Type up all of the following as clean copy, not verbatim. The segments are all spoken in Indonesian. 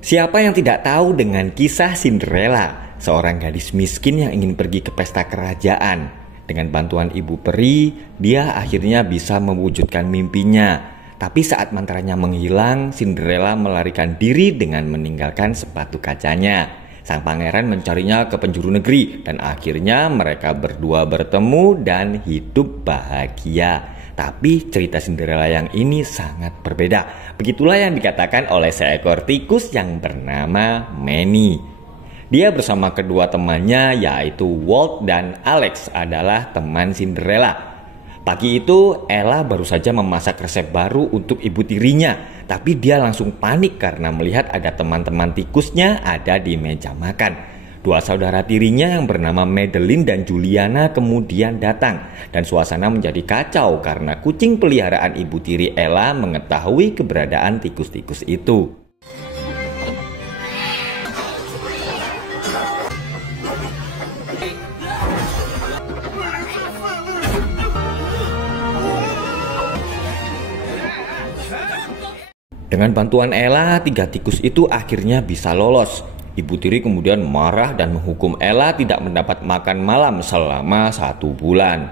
Siapa yang tidak tahu dengan kisah Cinderella, seorang gadis miskin yang ingin pergi ke pesta kerajaan. Dengan bantuan ibu peri, dia akhirnya bisa mewujudkan mimpinya. Tapi saat mantranya menghilang, Cinderella melarikan diri dengan meninggalkan sepatu kacanya. Sang pangeran mencarinya ke penjuru negeri dan akhirnya mereka berdua bertemu dan hidup bahagia. Tapi cerita Cinderella yang ini sangat berbeda. Begitulah yang dikatakan oleh seekor tikus yang bernama Manny. Dia bersama kedua temannya yaitu Walt dan Alex adalah teman Cinderella. Pagi itu Ella baru saja memasak resep baru untuk ibu tirinya. Tapi dia langsung panik karena melihat ada teman-teman tikusnya ada di meja makan. Dua saudara tirinya yang bernama Madeline dan Juliana kemudian datang. Dan suasana menjadi kacau karena kucing peliharaan ibu tiri Ella mengetahui keberadaan tikus-tikus itu. Dengan bantuan Ella, 3 tikus itu akhirnya bisa lolos. Ibu tiri kemudian marah dan menghukum Ella tidak mendapat makan malam selama 1 bulan.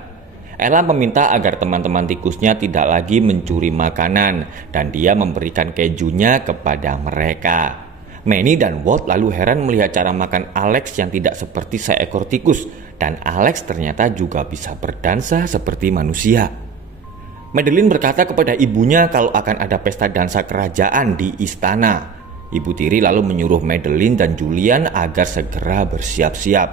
Ella meminta agar teman-teman tikusnya tidak lagi mencuri makanan dan dia memberikan kejunya kepada mereka. Manny dan Walt lalu heran melihat cara makan Alex yang tidak seperti seekor tikus dan Alex ternyata juga bisa berdansa seperti manusia. Madeline berkata kepada ibunya kalau akan ada pesta dansa kerajaan di istana. Ibu tiri lalu menyuruh Madeline dan Julian agar segera bersiap-siap.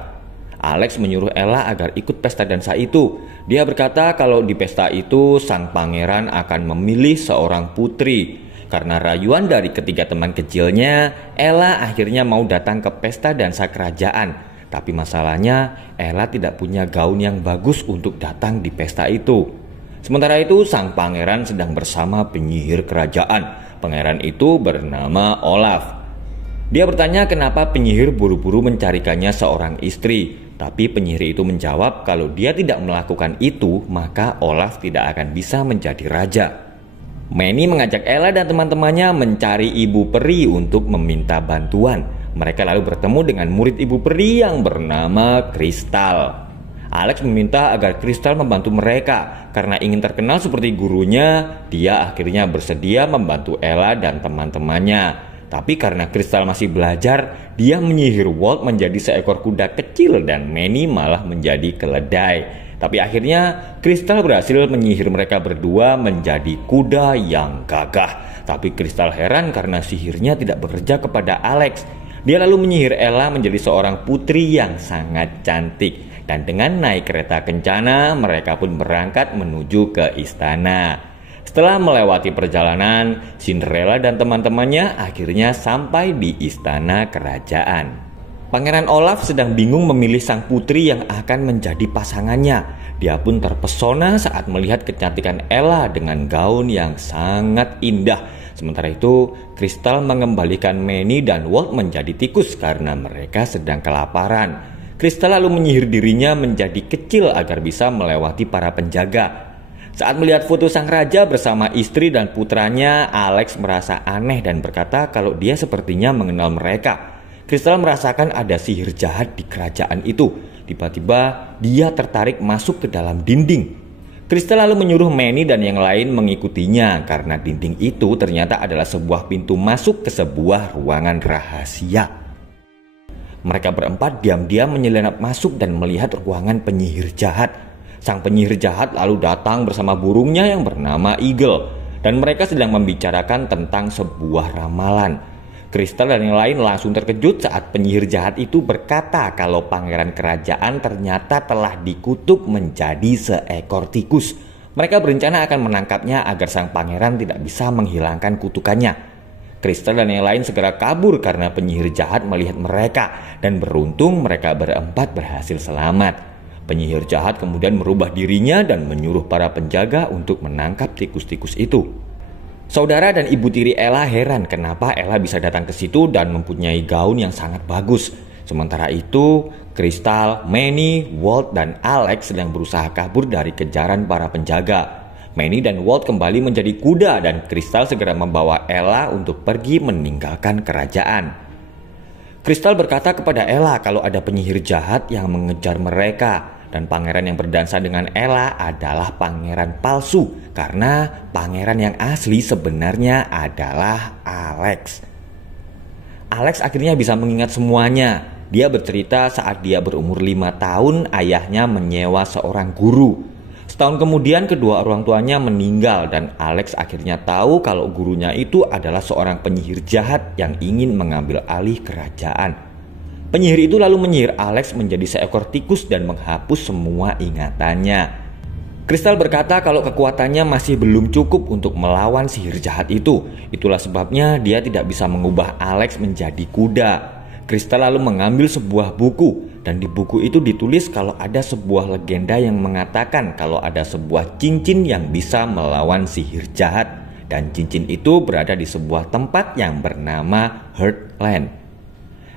Alex menyuruh Ella agar ikut pesta dansa itu. Dia berkata kalau di pesta itu sang pangeran akan memilih seorang putri. Karena rayuan dari ketiga teman kecilnya, Ella akhirnya mau datang ke pesta dansa kerajaan. Tapi masalahnya Ella tidak punya gaun yang bagus untuk datang di pesta itu. Sementara itu sang pangeran sedang bersama penyihir kerajaan. Pangeran itu bernama Olaf. Dia bertanya kenapa penyihir buru-buru mencarikannya seorang istri. Tapi penyihir itu menjawab kalau dia tidak melakukan itu maka Olaf tidak akan bisa menjadi raja. Manny mengajak Ella dan teman-temannya mencari ibu peri untuk meminta bantuan. Mereka lalu bertemu dengan murid ibu peri yang bernama Kristal. Alex meminta agar Kristal membantu mereka. Karena ingin terkenal seperti gurunya, dia akhirnya bersedia membantu Ella dan teman-temannya. Tapi karena Kristal masih belajar, dia menyihir Walt menjadi seekor kuda kecil dan Manny malah menjadi keledai. Tapi akhirnya Kristal berhasil menyihir mereka berdua menjadi kuda yang gagah. Tapi Kristal heran karena sihirnya tidak bekerja kepada Alex. Dia lalu menyihir Ella menjadi seorang putri yang sangat cantik. Dan dengan naik kereta kencana, mereka pun berangkat menuju ke istana. Setelah melewati perjalanan, Cinderella dan teman-temannya akhirnya sampai di istana kerajaan. Pangeran Olaf sedang bingung memilih sang putri yang akan menjadi pasangannya. Dia pun terpesona saat melihat kecantikan Ella dengan gaun yang sangat indah. Sementara itu, Kristal mengembalikan Manny dan Walt menjadi tikus karena mereka sedang kelaparan. Kristal lalu menyihir dirinya menjadi kecil agar bisa melewati para penjaga. Saat melihat foto sang raja bersama istri dan putranya, Alex merasa aneh dan berkata kalau dia sepertinya mengenal mereka. Kristal merasakan ada sihir jahat di kerajaan itu. Tiba-tiba dia tertarik masuk ke dalam dinding. Kristal lalu menyuruh Manny dan yang lain mengikutinya karena dinding itu ternyata adalah sebuah pintu masuk ke sebuah ruangan rahasia. Mereka berempat diam-diam menyelinap masuk dan melihat ruangan penyihir jahat. Sang penyihir jahat lalu datang bersama burungnya yang bernama Eagle. Dan mereka sedang membicarakan tentang sebuah ramalan. Kristal dan yang lain langsung terkejut saat penyihir jahat itu berkata kalau pangeran kerajaan ternyata telah dikutuk menjadi seekor tikus. Mereka berencana akan menangkapnya agar sang pangeran tidak bisa menghilangkan kutukannya. Kristal dan yang lain segera kabur karena penyihir jahat melihat mereka dan beruntung mereka berempat berhasil selamat. Penyihir jahat kemudian merubah dirinya dan menyuruh para penjaga untuk menangkap tikus-tikus itu. Saudara dan ibu tiri Ella heran kenapa Ella bisa datang ke situ dan mempunyai gaun yang sangat bagus. Sementara itu, Kristal, Manny, Walt, dan Alex sedang berusaha kabur dari kejaran para penjaga. Manny dan Walt kembali menjadi kuda dan Crystal segera membawa Ella untuk pergi meninggalkan kerajaan. Crystal berkata kepada Ella kalau ada penyihir jahat yang mengejar mereka dan pangeran yang berdansa dengan Ella adalah pangeran palsu karena pangeran yang asli sebenarnya adalah Alex. Alex akhirnya bisa mengingat semuanya. Dia bercerita saat dia berumur 5 tahun ayahnya menyewa seorang guru. Setahun kemudian kedua orang tuanya meninggal dan Alex akhirnya tahu kalau gurunya itu adalah seorang penyihir jahat yang ingin mengambil alih kerajaan. Penyihir itu lalu menyihir Alex menjadi seekor tikus dan menghapus semua ingatannya. Crystal berkata kalau kekuatannya masih belum cukup untuk melawan sihir jahat itu. Itulah sebabnya dia tidak bisa mengubah Alex menjadi kuda. Crystal lalu mengambil sebuah buku dan di buku itu ditulis kalau ada sebuah legenda yang mengatakan kalau ada sebuah cincin yang bisa melawan sihir jahat dan cincin itu berada di sebuah tempat yang bernama Heartland.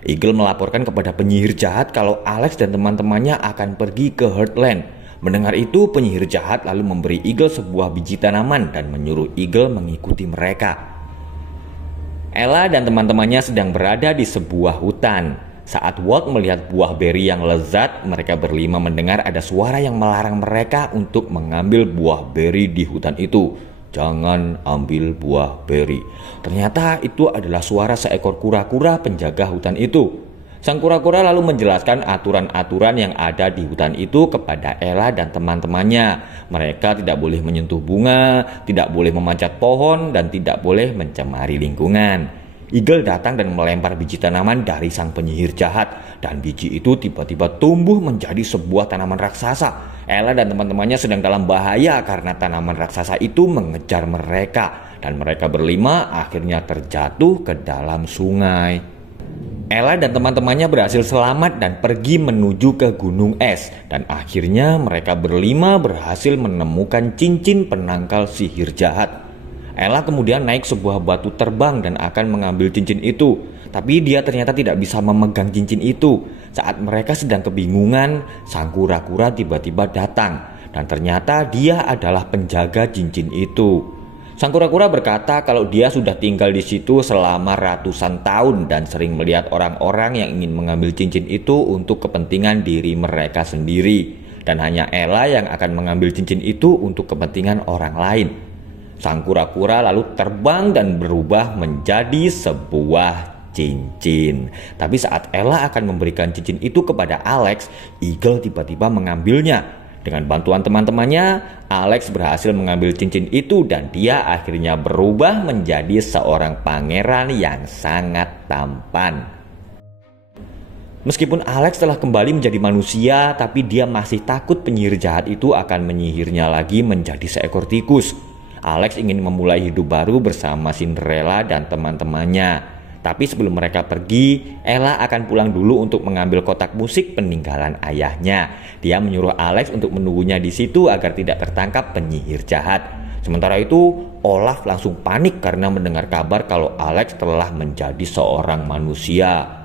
Eagle melaporkan kepada penyihir jahat kalau Alex dan teman-temannya akan pergi ke Heartland. Mendengar itu, penyihir jahat lalu memberi Eagle sebuah biji tanaman dan menyuruh Eagle mengikuti mereka. Ella dan teman-temannya sedang berada di sebuah hutan. Saat Walt melihat buah beri yang lezat, mereka berlima mendengar ada suara yang melarang mereka untuk mengambil buah beri di hutan itu. Jangan ambil buah beri. Ternyata itu adalah suara seekor kura-kura penjaga hutan itu. Sang kura-kura lalu menjelaskan aturan-aturan yang ada di hutan itu kepada Ella dan teman-temannya. Mereka tidak boleh menyentuh bunga, tidak boleh memanjat pohon, dan tidak boleh mencemari lingkungan. Eagle datang dan melempar biji tanaman dari sang penyihir jahat, dan biji itu tiba-tiba tumbuh menjadi sebuah tanaman raksasa. Ella dan teman-temannya sedang dalam bahaya karena tanaman raksasa itu mengejar mereka, dan mereka berlima akhirnya terjatuh ke dalam sungai. Ella dan teman-temannya berhasil selamat dan pergi menuju ke gunung es, dan akhirnya mereka berlima berhasil menemukan cincin penangkal sihir jahat. Ella kemudian naik sebuah batu terbang dan akan mengambil cincin itu, tapi dia ternyata tidak bisa memegang cincin itu. Saat mereka sedang kebingungan, sang kura-kura tiba-tiba datang, dan ternyata dia adalah penjaga cincin itu. Sang kura-kura berkata kalau dia sudah tinggal di situ selama ratusan tahun dan sering melihat orang-orang yang ingin mengambil cincin itu untuk kepentingan diri mereka sendiri. Dan hanya Ella yang akan mengambil cincin itu untuk kepentingan orang lain. Sang kura-kura lalu terbang dan berubah menjadi sebuah cincin. Tapi saat Ella akan memberikan cincin itu kepada Alex, Eagle tiba-tiba mengambilnya. Dengan bantuan teman-temannya, Alex berhasil mengambil cincin itu dan dia akhirnya berubah menjadi seorang pangeran yang sangat tampan. Meskipun Alex telah kembali menjadi manusia, tapi dia masih takut penyihir jahat itu akan menyihirnya lagi menjadi seekor tikus. Alex ingin memulai hidup baru bersama Cinderella dan teman-temannya. Tapi sebelum mereka pergi, Ella akan pulang dulu untuk mengambil kotak musik peninggalan ayahnya. Dia menyuruh Alex untuk menunggunya di situ agar tidak tertangkap penyihir jahat. Sementara itu, Olaf langsung panik karena mendengar kabar kalau Alex telah menjadi seorang manusia.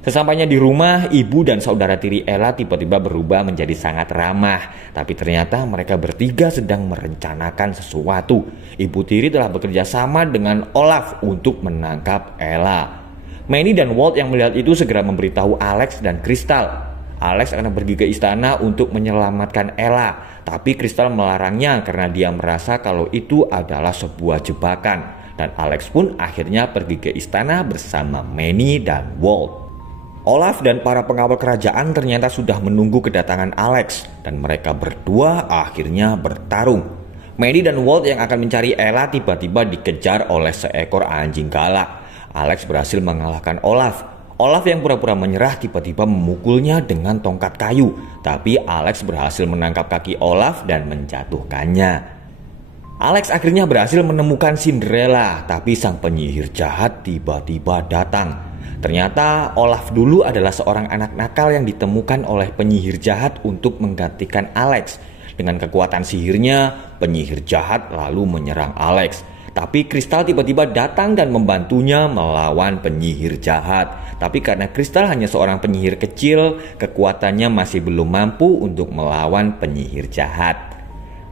Sesampainya di rumah, ibu dan saudara tiri Ella tiba-tiba berubah menjadi sangat ramah. Tapi ternyata mereka bertiga sedang merencanakan sesuatu. Ibu tiri telah bekerja sama dengan Olaf untuk menangkap Ella. Manny dan Walt yang melihat itu segera memberitahu Alex dan Crystal. Alex akan pergi ke istana untuk menyelamatkan Ella. Tapi Crystal melarangnya karena dia merasa kalau itu adalah sebuah jebakan. Dan Alex pun akhirnya pergi ke istana bersama Manny dan Walt. Olaf dan para pengawal kerajaan ternyata sudah menunggu kedatangan Alex dan mereka berdua akhirnya bertarung. Manny dan Walt yang akan mencari Ella tiba-tiba dikejar oleh seekor anjing galak. Alex berhasil mengalahkan Olaf. Olaf yang pura-pura menyerah tiba-tiba memukulnya dengan tongkat kayu, tapi Alex berhasil menangkap kaki Olaf dan menjatuhkannya. Alex akhirnya berhasil menemukan Cinderella, tapi sang penyihir jahat tiba-tiba datang. Ternyata Olaf dulu adalah seorang anak nakal yang ditemukan oleh penyihir jahat untuk menggantikan Alex. Dengan kekuatan sihirnya, penyihir jahat lalu menyerang Alex. Tapi Crystal tiba-tiba datang dan membantunya melawan penyihir jahat. Tapi karena Crystal hanya seorang penyihir kecil, kekuatannya masih belum mampu untuk melawan penyihir jahat.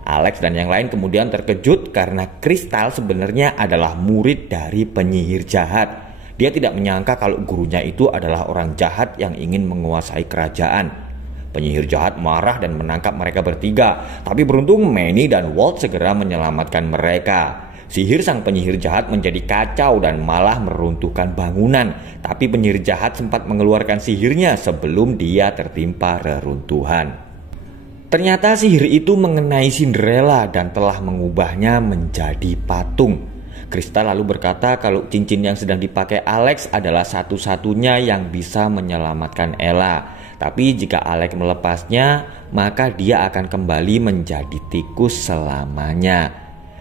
Alex dan yang lain kemudian terkejut karena Kristal sebenarnya adalah murid dari penyihir jahat. Dia tidak menyangka kalau gurunya itu adalah orang jahat yang ingin menguasai kerajaan. Penyihir jahat marah dan menangkap mereka bertiga, tapi beruntung Manny dan Walt segera menyelamatkan mereka. Sihir sang penyihir jahat menjadi kacau dan malah meruntuhkan bangunan, tapi penyihir jahat sempat mengeluarkan sihirnya sebelum dia tertimpa reruntuhan. Ternyata sihir itu mengenai Cinderella dan telah mengubahnya menjadi patung. Kristal lalu berkata kalau cincin yang sedang dipakai Alex adalah satu-satunya yang bisa menyelamatkan Ella. Tapi jika Alex melepasnya, maka dia akan kembali menjadi tikus selamanya.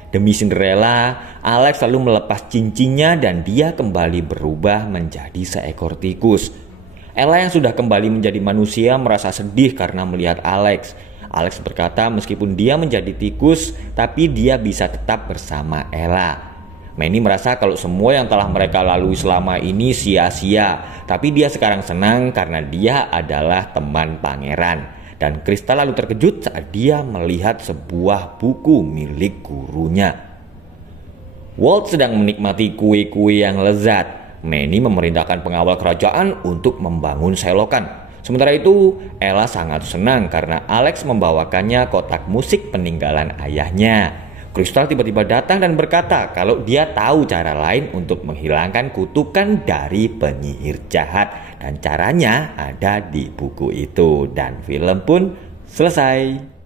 Demi Cinderella, Alex lalu melepas cincinnya dan dia kembali berubah menjadi seekor tikus. Ella yang sudah kembali menjadi manusia merasa sedih karena melihat Alex. Alex berkata meskipun dia menjadi tikus, tapi dia bisa tetap bersama Ella. Manny merasa kalau semua yang telah mereka lalui selama ini sia-sia, tapi dia sekarang senang karena dia adalah teman pangeran. Dan Kristal lalu terkejut saat dia melihat sebuah buku milik gurunya. Walt sedang menikmati kue-kue yang lezat. Manny memerintahkan pengawal kerajaan untuk membangun selokan. Sementara itu, Ella sangat senang karena Alex membawakannya kotak musik peninggalan ayahnya. Kristal tiba-tiba datang dan berkata kalau dia tahu cara lain untuk menghilangkan kutukan dari penyihir jahat. Dan caranya ada di buku itu. Dan film pun selesai.